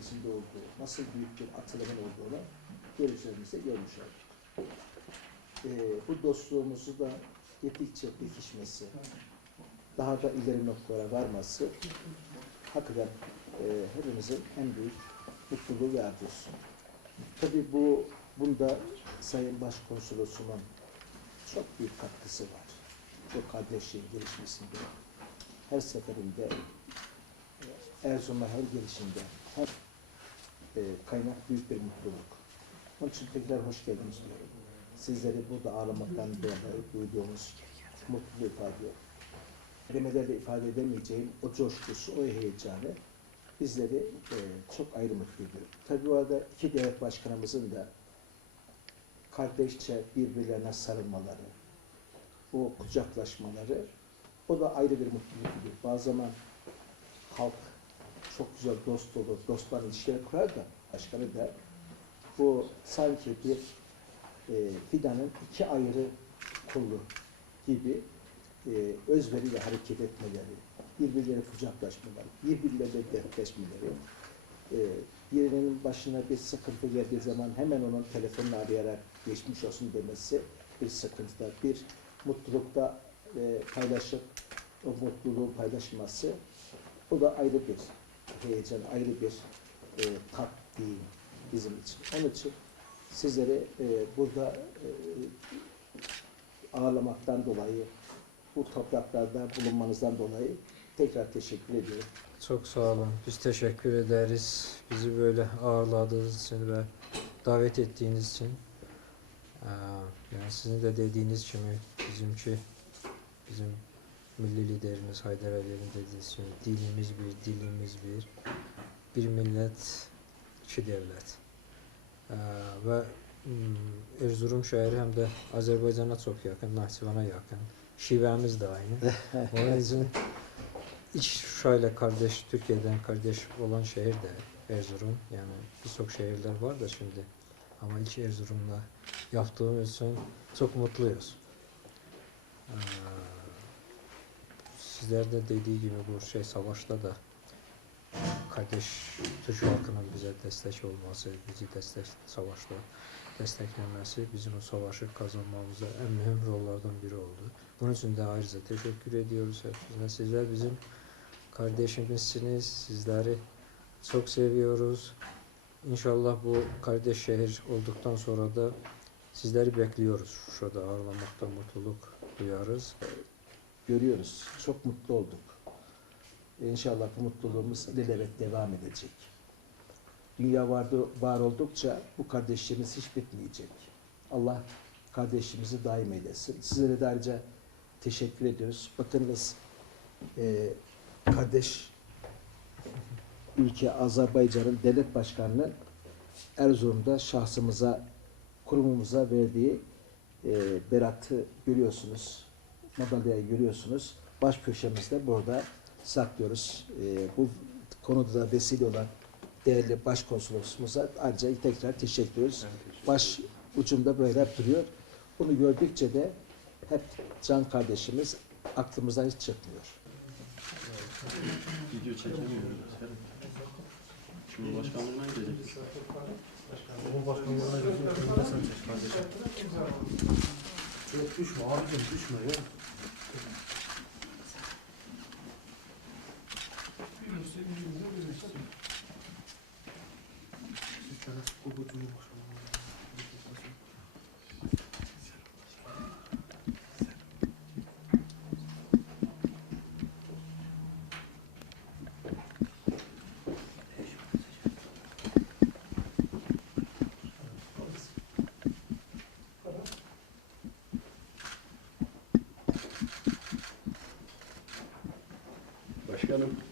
içerisinde olduğu, nasıl büyük bir atılımın olduğunu görüşlerimizde görmüş olduk. Ee, bu dostluğumuzu da gittikçe pekişmesi, daha da ileri noktalara varması hakikaten e, hepimizin en büyük mutluluğu ve arzusu. Tabii bu bunda Sayın Başkonsolosumun çok büyük katkısı var. Bu kardeşliğin gelişmesinde. Her seferinde e, Erzurum'a her gelişinde her e, kaynak büyük bir mutluluk. Onun için tekrar hoş geldiniz diyorum. Sizleri burada ağırlamaktan dolayı duyduğumuz mutluluğu ifade ediyor. Kelimelerle ifade edemeyeceğim o coşkusu, o heyecanı bizleri e, çok ayrı mutlu ediyor. Tabii bu arada iki devlet başkanımızın da kardeşçe birbirlerine sarılmaları, o kucaklaşmaları, o da ayrı bir mutluluk ediyor. Bazı zaman halk çok güzel dost olur, dostlar ilişkiler kurar da başkanı da bu sanki bir e, fidanın iki ayrı kolu gibi e, özveriyle hareket etmeleri, birbirleri kucaklaşmaları, birbirleriyle dertleşmeleri, e, birinin başına bir sıkıntı geldiği zaman hemen onun telefonunu arayarak geçmiş olsun demesi bir sıkıntıda, bir mutlulukta e, paylaşıp o mutluluğu paylaşması o da ayrı bir heyecan, ayrı bir e, tat diyeyim bizim için. Onun için sizleri e, burada e, ağırlamaktan dolayı, bu topraklarda bulunmanızdan dolayı tekrar teşekkür ediyorum. Çok sağ olun. Biz teşekkür ederiz. Bizi böyle ağırladığınız için ve davet ettiğiniz için. Yani sizin de dediğiniz gibi bizimki bizim milli liderimiz Haydar Ali'nin dediğiniz gibi dilimiz bir, dilimiz bir. Bir millet, iki devlet. Ee, ve mm, Erzurum şehri hem de Azerbaycan'a çok yakın, Nahçıvan'a yakın. Şivemiz de aynı. Onun için İç şöyle kardeş, Türkiye'den kardeş olan şehir de Erzurum. Yani birçok şehirler var da şimdi. Ama ilk Erzurum'la yaptığımız için çok mutluyuz. Ee, sizler de dediği gibi bu şey savaşta da kardeş Türk halkının bize destek olması, bizi destek savaşta desteklemesi bizim o savaşı kazanmamızda en mühim rollardan biri oldu. Bunun için de ayrıca teşekkür ediyoruz hepsine. Sizler bizim kardeşimizsiniz. Sizleri çok seviyoruz. İnşallah bu kardeş şehir olduktan sonra da sizleri bekliyoruz. Şurada ağırlamakta mutluluk duyarız. Görüyoruz. Çok mutlu olduk. İnşallah bu mutluluğumuz ilelebet devam edecek. Dünya vardı, var oldukça bu kardeşliğimiz hiç bitmeyecek. Allah kardeşliğimizi daim eylesin. Sizlere de ayrıca teşekkür ediyoruz. Bakınız e, kardeş ülke Azerbaycan'ın devlet başkanının Erzurum'da şahsımıza, kurumumuza verdiği e, beratı görüyorsunuz. Madalyayı görüyorsunuz. Baş köşemizde burada saklıyoruz. E, bu konuda da vesile olan değerli başkonsolosumuza ayrıca tekrar teşekkür ediyoruz. Baş ucumda böyle hep duruyor. Bunu gördükçe de hep can kardeşimiz aklımızdan hiç çıkmıyor. Video çekemiyoruz. Cumhurbaşkanlığına gideceğiz. Cumhurbaşkanlığına gözüküyor. Yok düşme abicim düşme ya. Siz tane Google Cumhurbaşkanlığına gentlemen.